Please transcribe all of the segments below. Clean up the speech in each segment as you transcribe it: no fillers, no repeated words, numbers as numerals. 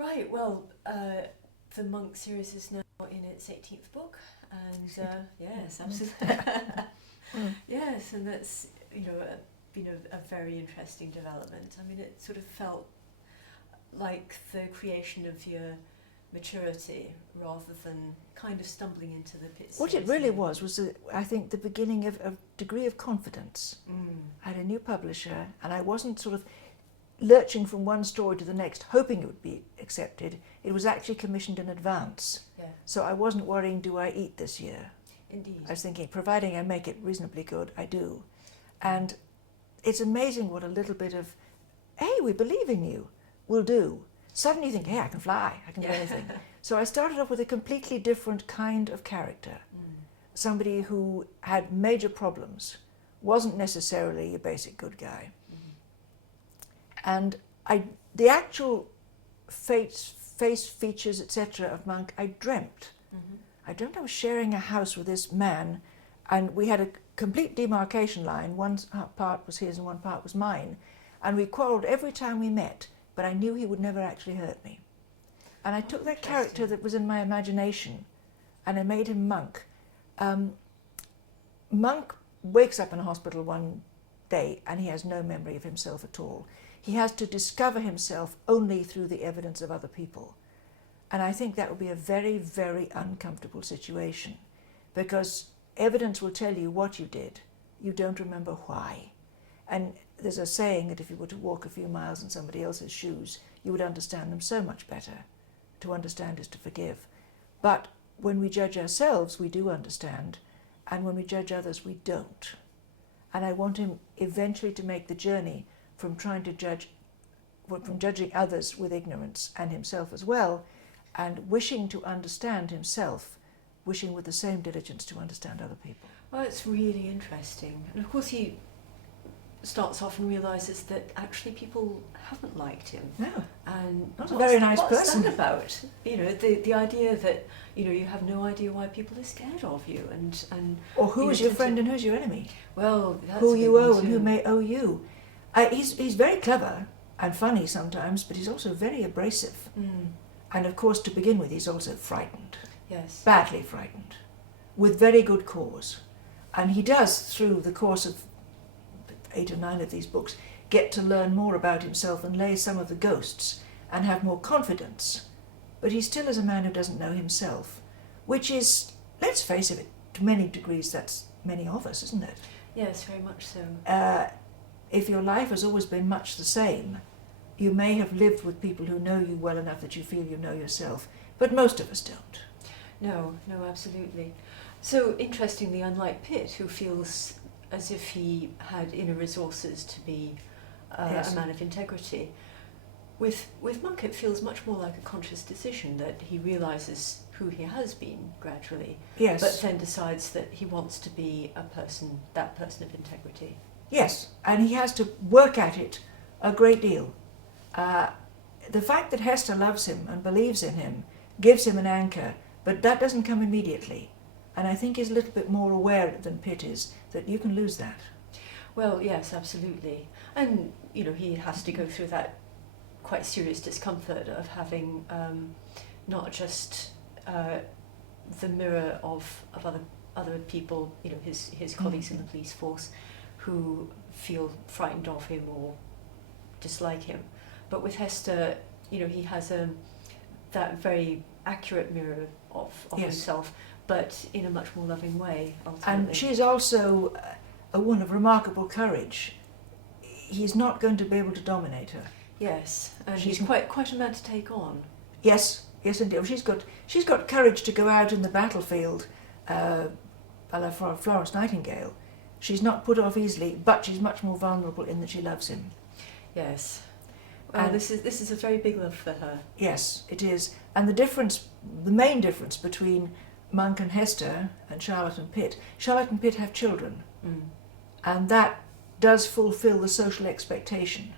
Right, well, the Monk series is now in its 18th book, and yes, absolutely. Yes, and that's, been a very interesting development. I mean, it sort of felt like the creation of your maturity rather than kind of stumbling into the pit. What it really was I think, the beginning of a degree of confidence. I had a new publisher, and I wasn't sort of lurching from one story to the next, hoping it would be accepted. It was actually commissioned in advance. Yeah. So I wasn't worrying, do I eat this year? Indeed. I was thinking, providing I make it reasonably good, I do. And it's amazing what a little bit of, hey, we believe in you, will do. Suddenly you think, hey, I can fly, I can do anything. So I started off with a completely different kind of character. Somebody who had major problems, wasn't necessarily a basic good guy. And the actual face, features, etc. of Monk, I dreamt. I dreamt I was sharing a house with this man, and we had a complete demarcation line. One part was his and one part was mine. And we quarrelled every time we met, but I knew he would never actually hurt me. And I took that character that was in my imagination, and I made him Monk. Monk wakes up in a hospital one day, and he has no memory of himself at all. He has to discover himself only through the evidence of other people. And I think that would be a very, very uncomfortable situation, because evidence will tell you what you did. You don't remember why. And there's a saying that if you were to walk a few miles in somebody else's shoes, you would understand them so much better. To understand is to forgive. But when we judge ourselves, we do understand, and when we judge others, we don't. And I want him eventually to make the journey from trying to from judging others with ignorance, and himself as well, and wishing to understand himself, wishing with the same diligence to understand other people. Well, it's really interesting. And of course he starts off and realises that actually people haven't liked him. No, and not a very nice person. What's that about? The idea that you have no idea why people are scared of you, and or who is your friend and who's your enemy. Well, that's who you owe and who may owe you. He's very clever and funny sometimes, but he's also very abrasive. And of course, to begin with, he's also frightened. Yes. Badly frightened, with very good cause. And he does, through the course of 8 or 9 of these books, get to learn more about himself and lay some of the ghosts and have more confidence. But he still is a man who doesn't know himself, which is, let's face it, to many degrees that's many of us, isn't it? Yes, very much so. If your life has always been much the same, you may have lived with people who know you well enough that you feel you know yourself, but most of us don't. No, absolutely. So, interestingly, unlike Pitt, who feels as if he had inner resources to be Yes. a man of integrity, with Monk it feels much more like a conscious decision that he realises who he has been gradually, Yes. but then decides that he wants to be that person of integrity. Yes, and he has to work at it a great deal. The fact that Hester loves him and believes in him gives him an anchor, but that doesn't come immediately. And I think he's a little bit more aware than Pitt is that you can lose that. Well, yes, absolutely. And, he has to go through that quite serious discomfort of having not just the mirror of other people, his colleagues in the police force, who feel frightened of him or dislike him, but with Hester, he has that very accurate mirror of Yes. himself, but in a much more loving way, ultimately. And she's also a woman of remarkable courage. He's not going to be able to dominate her. Yes, and he's quite a man to take on. Yes, indeed. She's got courage to go out in the battlefield, a la Florence Nightingale. She's not put off easily, but she's much more vulnerable in that she loves him. Yes. Well, this is a very big love for her. Yes, it is. And the main difference between Monk and Hester and Charlotte and Pitt have children. And that does fulfill the social expectation.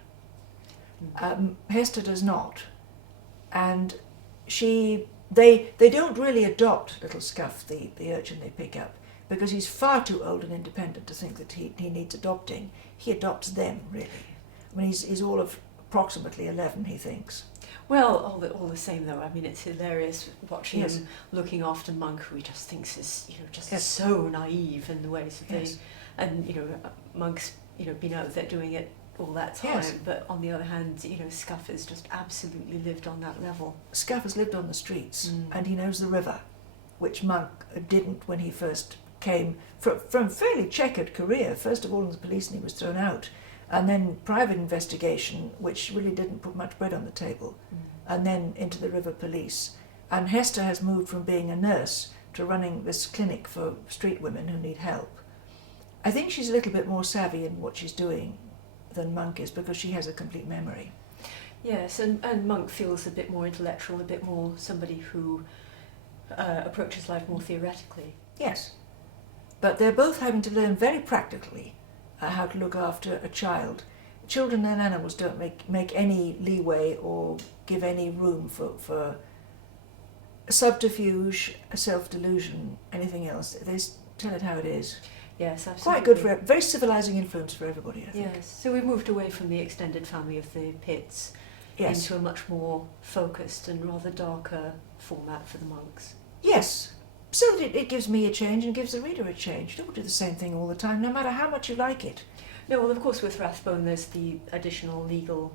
Hester does not. And they don't really adopt little Scuff, the urchin they pick up, because he's far too old and independent to think that he needs adopting. He adopts them, really. I mean, he's all of approximately 11, he thinks. Well, all the same though. I mean, it's hilarious watching Yes. him looking after Monk, who he just thinks is, just Yes. so naive in the ways that Yes. and Monk's, been out there doing it all that time. Yes. But on the other hand, Scuff has just absolutely lived on that level. Scuff has lived on the streets, Mm. and he knows the river, which Monk didn't when he first came from a fairly checkered career. First of all in the police, and he was thrown out, and then private investigation, which really didn't put much bread on the table, and then into the river police. And Hester has moved from being a nurse to running this clinic for street women who need help. I think she's a little bit more savvy in what she's doing than Monk is, because she has a complete memory. Yes, and Monk feels a bit more intellectual, a bit more somebody who approaches life more theoretically. Yes, but they're both having to learn very practically how to look after a child. Children and animals don't make any leeway or give any room for subterfuge, self-delusion, anything else. They tell it how it is. Yes, absolutely. Quite good for very civilising influence for everybody, I think. Yes, so we've moved away from the extended family of the Pitts Yes. into a much more focused and rather darker format for the Monks. Yes. So that it gives me a change and gives the reader a change. Don't do the same thing all the time, no matter how much you like it. No, well, of course, with Rathbone, there's the additional legal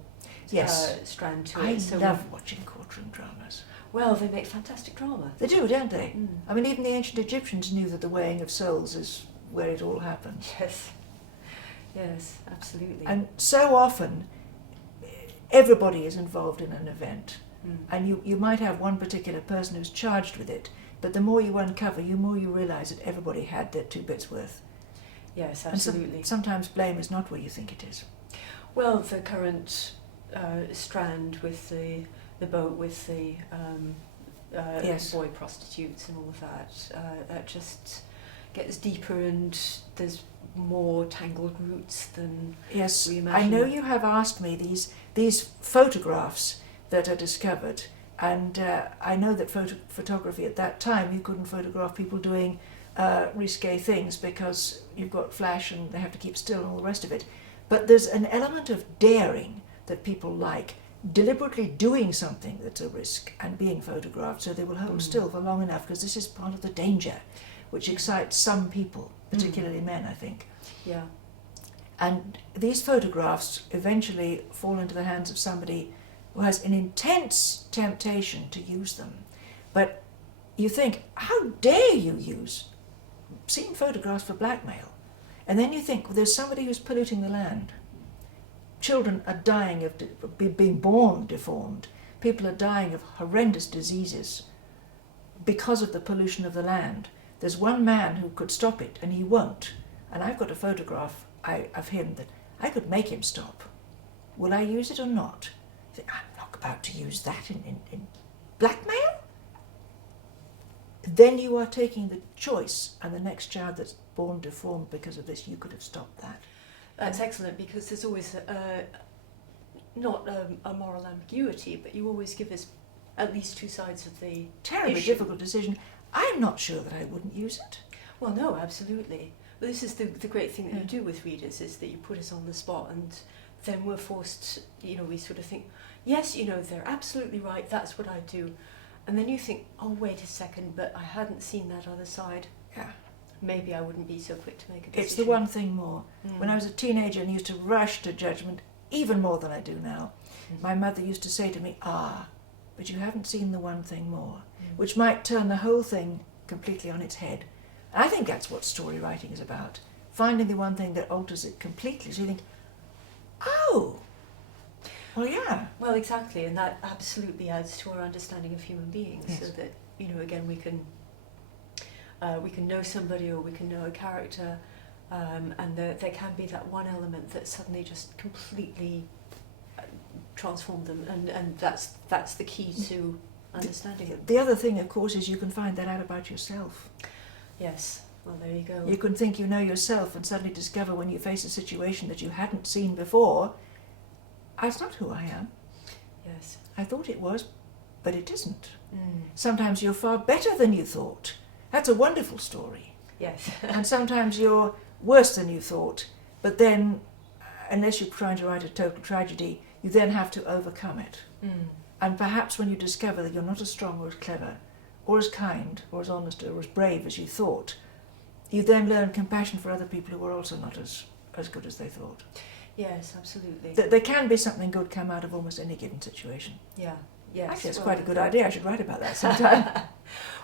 Yes. strand to I it. So love watching courtroom dramas. well, they make fantastic drama. They do, don't they? Mm. I mean, even the ancient Egyptians knew that the weighing of souls is where it all happened. Yes, yes, absolutely. And so often, everybody is involved in an event. Mm. And you might have one particular person who's charged with it, but the more you uncover, the more you realise that everybody had their 2 bits worth. Yes, And absolutely. sometimes blame is not where you think it is. Well, the current strand with the boat with the Yes. boy prostitutes and all of that just gets deeper, and there's more tangled roots than Yes, we I imagine. know you have asked me these photographs that are discovered, and I know that photography at that time, you couldn't photograph people doing risque things because you've got flash and they have to keep still and all the rest of it. But there's an element of daring that people like, deliberately doing something that's a risk and being photographed so they will hold still for long enough, because this is part of the danger which excites some people, particularly men, I think. Yeah. And these photographs eventually fall into the hands of somebody who has an intense temptation to use them. But you think, how dare you use obscene photographs for blackmail? And then you think, well, there's somebody who's polluting the land. Children are dying of being born deformed. People are dying of horrendous diseases because of the pollution of the land. There's one man who could stop it, and he won't. And I've got a photograph of him that I could make him stop. Will I use it or not? I think, I'm not about to use that in blackmail. Then you are taking the choice, and the next child that's born deformed because of this, you could have stopped that. That's excellent, because there's always not a moral ambiguity, but you always give us at least 2 sides of the Terribly issue. difficult decision. I'm not sure that I wouldn't use it. Well, no, absolutely. But this is the great thing that you do with readers, is that you put us on the spot, and then we're forced, we sort of think, yes, they're absolutely right, that's what I do. And then you think, oh, wait a second, but I hadn't seen that other side. Yeah. Maybe I wouldn't be so quick to make a decision. It's the one thing more. Mm. When I was a teenager and used to rush to judgment, even more than I do now, my mother used to say to me, but you haven't seen the one thing more, which might turn the whole thing completely on its head. And I think that's what story writing is about, finding the one thing that alters it completely, so you think, oh, well, yeah. Well, exactly, and that absolutely adds to our understanding of human beings, Yes. so that, again, we can know somebody, or we can know a character, and there can be that one element that suddenly just completely transformed them, and that's the key to understanding them. The other thing, of course, is you can find that out about yourself. Yes, well, there you go. You can think you know yourself and suddenly discover when you face a situation that you hadn't seen before, that's not who I am. Yes. I thought it was, but it isn't. Mm. Sometimes you're far better than you thought. That's a wonderful story. Yes. And sometimes you're worse than you thought, but then, unless you're trying to write a total tragedy, you then have to overcome it. Mm. And perhaps when you discover that you're not as strong or as clever, or as kind, or as honest, or as brave as you thought, you then learn compassion for other people who are also not as good as they thought. Yes, absolutely. There can be something good come out of almost any given situation. Yeah, yes. Actually, it's quite a good idea. I should write about that sometime.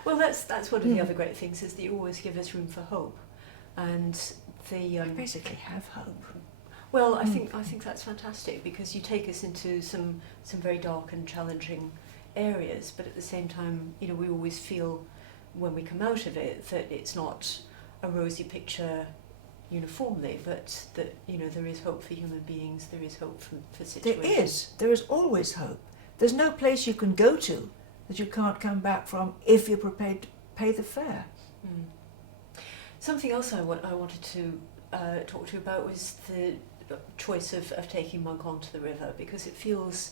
Well, that's one of the other great things, is that you always give us room for hope. And I basically have hope. well, I think that's fantastic, because you take us into some very dark and challenging areas, but at the same time, you know, we always feel when we come out of it that it's not a rosy picture uniformly, but that, you know, there is hope for human beings, there is hope for situations. There is always hope. There's no place you can go to that you can't come back from if you're prepared to pay the fare. Mm. Something else I wanted to talk to you about was the choice of taking Monk onto the river, because it feels,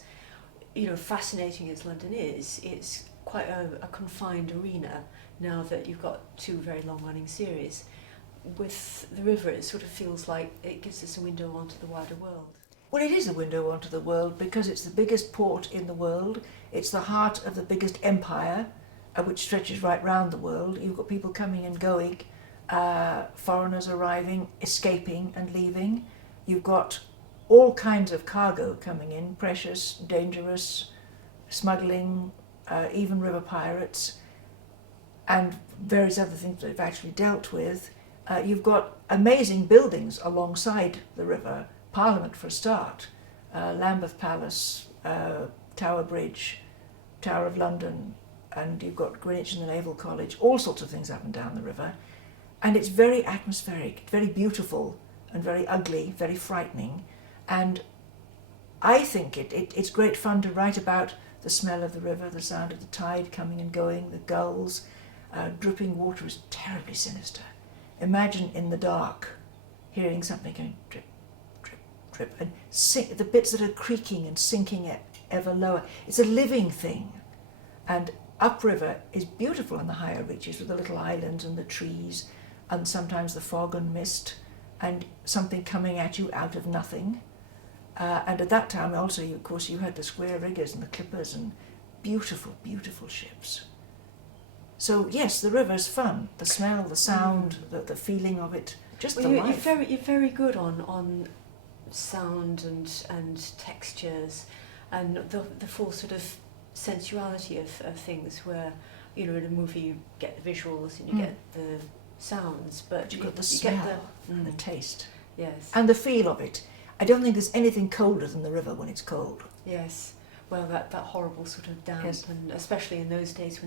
you know, fascinating as London is, it's quite a confined arena now that you've got two very long-running series. With the river, it sort of feels like it gives us a window onto the wider world. Well, it is a window onto the world because it's the biggest port in the world. It's the heart of the biggest empire, which stretches right round the world. You've got people coming and going, foreigners arriving, escaping and leaving. You've got all kinds of cargo coming in, precious, dangerous, smuggling, even river pirates, and various other things that they've actually dealt with. You've got amazing buildings alongside the river, Parliament for a start, Lambeth Palace, Tower Bridge, Tower of London, and you've got Greenwich and the Naval College, all sorts of things up and down the river. And it's very atmospheric, very beautiful and very ugly, very frightening. And I think it's great fun to write about the smell of the river, the sound of the tide coming and going, the gulls. Dripping water is terribly sinister. Imagine in the dark hearing something going drip, drip, drip, and the bits that are creaking and sinking ever lower. It's a living thing. And upriver is beautiful on the higher reaches with the little islands and the trees and sometimes the fog and mist and something coming at you out of nothing. And at that time also, of course, you had the square riggers and the clippers and beautiful, beautiful ships. So yes, the river's fun. The smell, the sound, the feeling of it, just the life. You're very good on sound and textures and the full sort of sensuality of things, where, you know, in a movie you get the visuals and you get the sounds, but you've got the smell and the taste. Yes. And the feel of it. I don't think there's anything colder than the river when it's cold. Yes. Well, that horrible sort of damp, yes. And especially in those days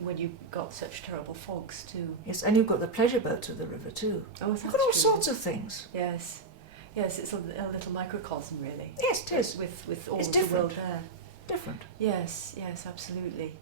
when you got such terrible fogs too. Yes, and you've got the pleasure boats of the river too. Oh, that's You've got all true. sorts of things. Yes. Yes, it's a little microcosm, really. Yes, it is. With all it's of different. the world there. Different. Yes, absolutely.